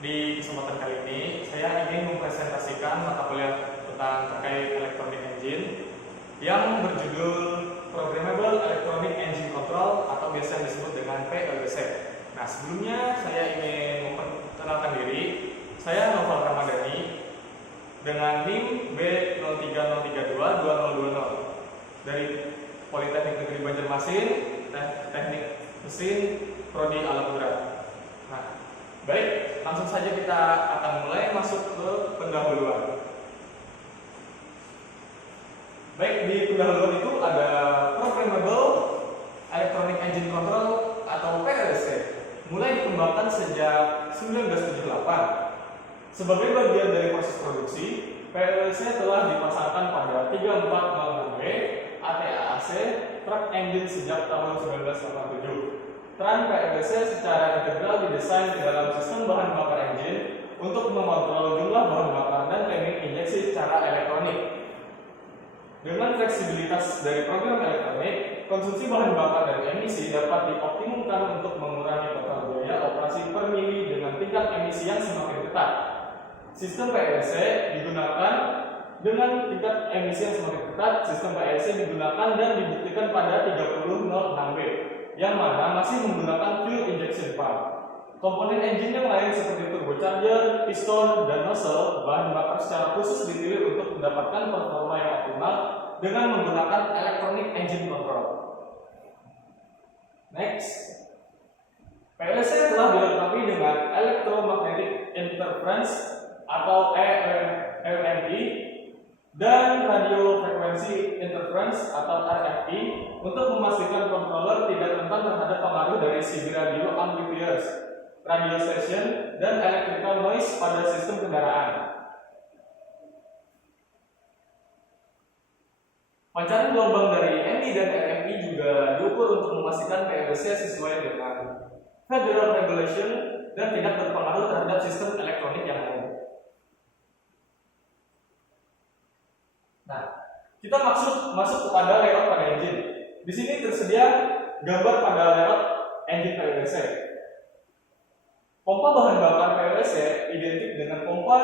Di kesempatan kali ini, saya ingin mempresentasikan mata kuliah tentang terkait electronic engine yang berjudul Programmable Electronic Engine Control atau biasa disebut dengan PEC. Nah, sebelumnya saya ingin memperkenalkan diri. Saya Noval Ramadhani dengan NIM B0303222020 dari Politeknik Negeri Banjarmasin, Teknik Mesin, Prodi Alat Berat. Nah, baik, langsung saja kita akan mulai masuk ke pendahuluan. Baik, di pendahuluan itu ada Programmable Electronic Engine Control atau PEC. Mulai dikembangkan sejak 1978. Sebagai bagian dari proses produksi, PEC telah dipasangkan pada 3406B ATAC truck engine sejak tahun 1987. Tran PEC secara integral didesain ke dalam sistem bahan bakar engine untuk mengontrol jumlah bahan bakar dan teknik injeksi secara elektronik. Dengan fleksibilitas dari program elektronik, konsumsi bahan bakar dan emisi dapat dioptimumkan untuk mengurangi total biaya operasi per mili dengan tingkat emisi yang semakin ketat. Sistem PEC digunakan dengan tingkat emisi yang semakin ketat. Sistem PEC digunakan dan dibuktikan pada 3006B, yang mana masih menggunakan fuel injection pump. Komponen engine yang lain seperti turbocharger, piston, dan nozzle bahan bakar secara khusus dipilih untuk mendapatkan performa yang optimal dengan menggunakan electronic engine control. Next, PEC telah dilengkapi dengan electromagnetic interference atau EMI dan radio frequency interference atau RFI untuk memastikan controller tidak rentan terhadap pengaruh dari CB radio amplifiers, radio station, dan electrical noise pada sistem kendaraan. Pancaran gelombang dari EMI dan RFI juga diukur untuk memastikan PEC sesuai dengan federal regulation dan tidak berpengaruh terhadap sistem elektronik yang lain. Nah, kita masuk kepada layout pada engine. Di sini tersedia gambar pada layout engine PEC. Pompa bahan bakar PEC identik dengan pompa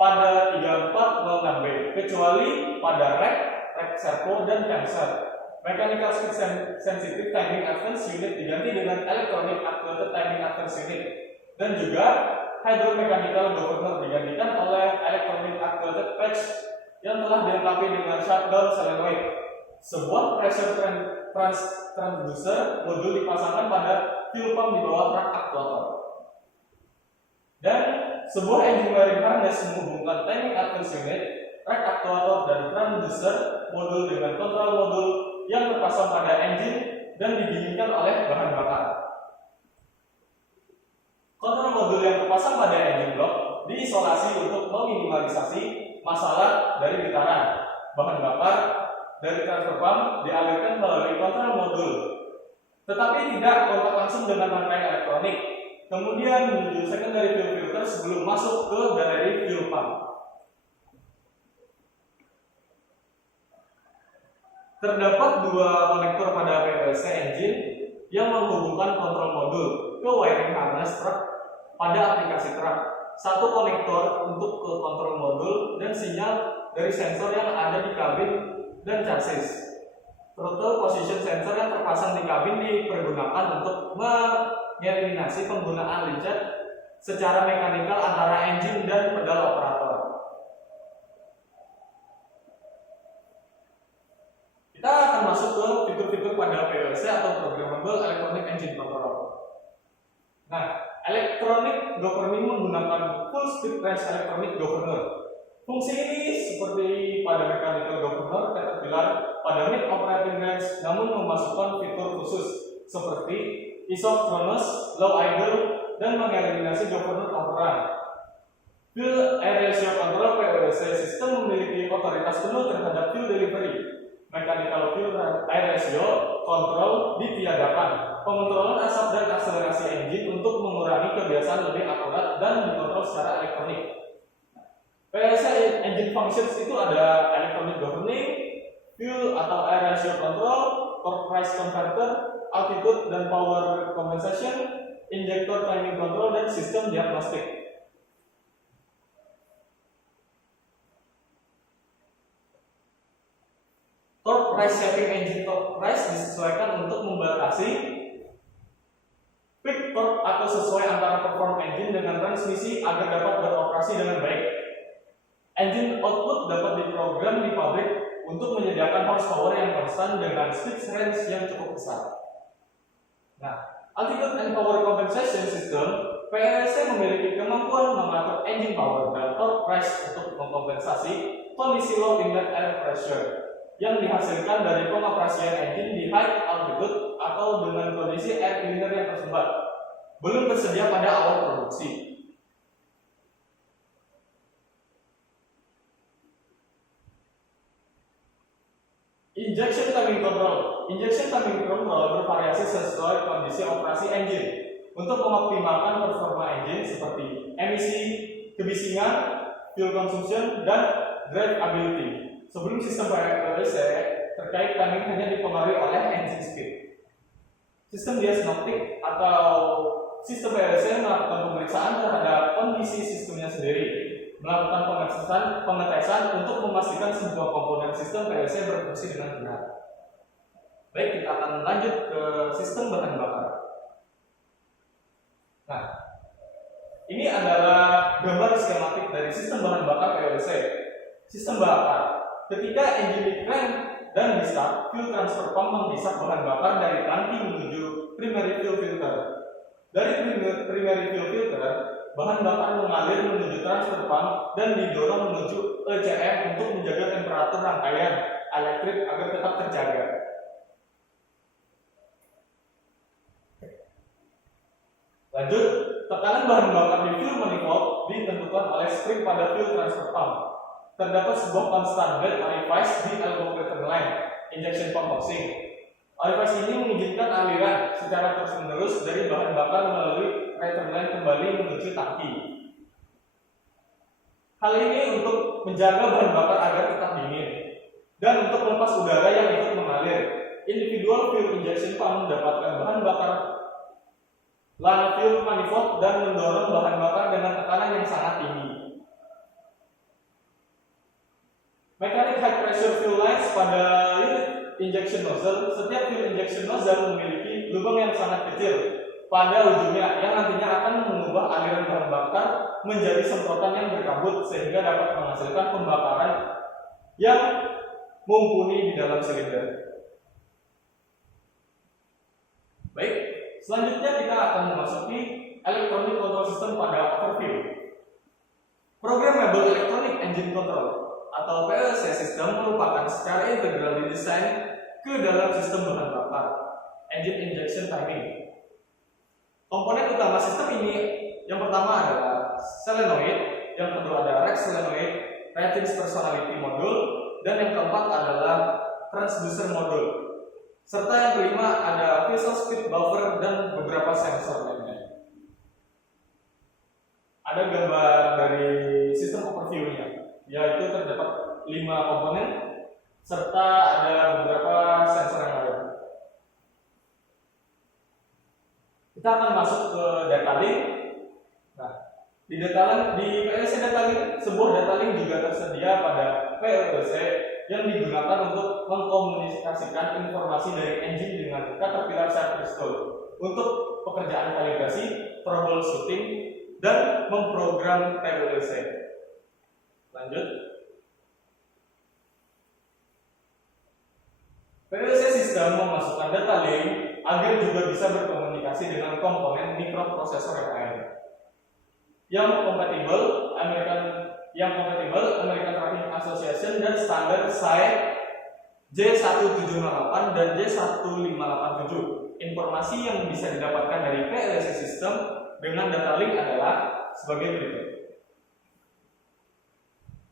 pada 3406B, kecuali pada rack servo, dan camshaft. Mechanical Speed Sensitive Timing Advance Unit diganti dengan Electronic Actuated Timing Advance Unit, dan juga Hydromechanical Governor digantikan oleh Electronic Actuated Patch yang telah dilengkapi dengan shutdown solenoid. Sebuah pressure transducer modul dipasangkan pada fuel pump di bawah rak actuator. Dan sebuah engine wiring harness menghubungkan timing advance unit, rak actuator, dan transducer modul dengan kontrol modul yang terpasang pada engine dan didinginkan oleh bahan bakar. Kontrol modul yang terpasang pada engine block diisolasi untuk meminimalisasi masalah dari getaran. Bahan bakar dari transfer pump dialirkan melalui kontrol modul, tetapi tidak kontak langsung dengan rangkaian elektronik, kemudian menuju secondary fuel filter sebelum masuk ke gallery fuel pump. Terdapat dua konektor pada PEC engine yang menghubungkan kontrol modul ke wiring harness truk pada aplikasi truk. Satu konektor untuk ke kontrol modul dan sinyal dari sensor yang ada di kabin dan chassis. Throttle position sensor yang terpasang di kabin dipergunakan untuk mengeliminasi penggunaan licet secara mekanikal antara engine dan pedal operator. Kita akan masuk ke fitur-fitur pada PEC atau Programmable Electronic Engine Control. Nah, Electronic Governing menggunakan Full Speed Range Electronic Governor. Fungsi ini seperti pada Mechanical Governor Caterpillar pada mid operating range, namun memasukkan fitur khusus seperti isochronous, low idle, dan mengeliminasi governor overrun. Fuel Air Ratio Control PEC sistem memiliki otoritas penuh terhadap fuel delivery. Mechanical Fuel Air Ratio Control ditiadakan. Pengontrolan asap dan akselerasi engine untuk mengurangi kebiasaan lebih akurat dan dikontrol secara elektronik. PEC engine functions itu ada electronic governing, fuel atau air ratio control, torque price converter, altitude dan power compensation, injector timing control, dan sistem diagnostik. price shaping engine torque price disesuaikan untuk membatasi peak torque atau sesuai antara perform engine dengan transmisi agar dapat beroperasi dengan baik. Engine output dapat diprogram di pabrik untuk menyediakan horsepower yang konstan dengan speed range yang cukup besar. Nah, altitude and power compensation system PLC memiliki kemampuan mengatur engine power dan torque price untuk mengkompensasi kondisi low inlet air pressure yang dihasilkan dari pengoperasian engine di high altitude atau dengan kondisi air cleaner yang tersumbat belum tersedia pada awal produksi. Injection timing control. Injection timing control bervariasi sesuai kondisi operasi engine untuk mengoptimalkan performa engine seperti emisi, kebisingan, fuel consumption, dan drivability. Sebelum sistem PLC terkait timing hanya dipengaruhi oleh engine speed. Sistem diagnostik atau sistem PLC melakukan pemeriksaan terhadap kondisi sistemnya sendiri, melakukan pengetesan untuk memastikan sebuah komponen sistem PLC berfungsi dengan benar. Baik, kita akan lanjut ke sistem bahan bakar. Nah, ini adalah gambar skematik dari sistem bahan bakar PLC. Sistem bakar. Ketika engine di-crank dan di-start, fuel transfer pump menghisap bahan bakar dari tangki menuju primary fuel filter. Dari primary fuel filter, bahan bakar mengalir menuju transfer pump dan didorong menuju ECM untuk menjaga temperatur rangkaian elektrik agar tetap terjaga. Lanjut, tekanan bahan bakar di fuel manifold ditentukan oleh spring pada fuel transfer pump. Terdapat sebuah constant belt orifice di elbow return line injection pump housing. Orifice ini mengizinkan aliran secara terus-menerus dari bahan bakar melalui return line kembali menuju tangki. Hal ini untuk menjaga bahan bakar agar tetap dingin dan untuk melepas udara yang ikut mengalir. Individual fuel injection pump mendapatkan bahan bakar lalu fuel manifold dan mendorong bahan bakar dengan tekanan yang sangat tinggi. Mechanic high pressure fuel lines pada unit injection nozzle. Setiap fuel injection nozzle memiliki lubang yang sangat kecil pada ujungnya yang nantinya akan mengubah aliran bahan bakar menjadi semprotan yang berkabut sehingga dapat menghasilkan pembakaran yang mumpuni di dalam silinder. Baik, selanjutnya kita akan memasuki electronic control system pada overview. Programmable electronic engine control atau PLC system merupakan secara integral didesain ke dalam sistem bahan bakar engine injection timing. Komponen utama sistem ini yang pertama adalah solenoid, yang kedua ada rack solenoid, ratings personality module, dan yang keempat adalah transducer module. Serta yang kelima ada visual speed buffer dan beberapa sensor lainnya. Ada gambar dari sistem overview-nya, yaitu terdapat 5 komponen serta ada beberapa sensor yang lain. Kita akan masuk ke data link. Nah, di PLC data link, sebuah data link juga tersedia pada PLC yang digunakan untuk mengkomunikasikan informasi dari engine dengan Caterpillar Service Tool untuk pekerjaan kalibrasi, troubleshooting, dan memprogram PLC. Lanjut. PLC system memasukkan data link agar juga bisa berkomunikasi dengan komponen mikroprosesor yang lain. Yang kompatibel American Tracking Association dan standar SAE J1708 dan J1587. Informasi yang bisa didapatkan dari PLC system dengan data link adalah sebagai berikut.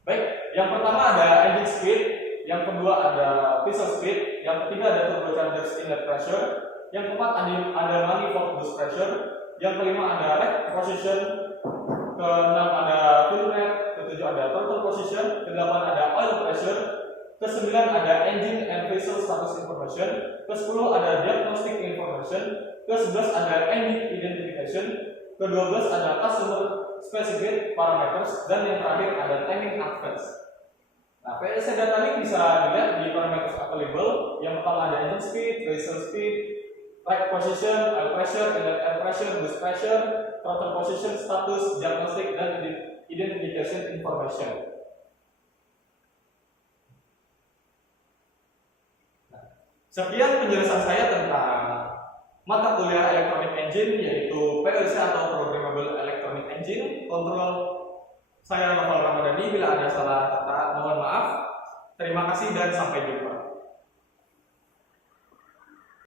Baik, yang pertama ada engine speed, yang kedua ada visual speed, yang ketiga ada turbochargers inlet pressure, yang keempat ada manifold boost pressure, yang kelima ada rack position, keenam ada fuel net, ketujuh ada throttle position, kedelapan ada oil pressure, kesembilan ada engine and vessel status information, kesepuluh ada diagnostic information, kesebelas ada engine identification, kedua belas ada customer specific parameters, dan yang terakhir ada timing advance. Nah, PLC data link bisa dilihat di parameters available. Yang pertama ada engine speed, tracer speed, track position, oil pressure, inlet air pressure, boost pressure, throttle position, status, diagnostic, dan identification information. Sekian penjelasan saya tentang mata kuliah Electronic Engine, yaitu PLC atau Programmable Electronic Engine Control. Saya Novel Ramadhani. Bila ada salah kata, mohon maaf. Terima kasih dan sampai jumpa.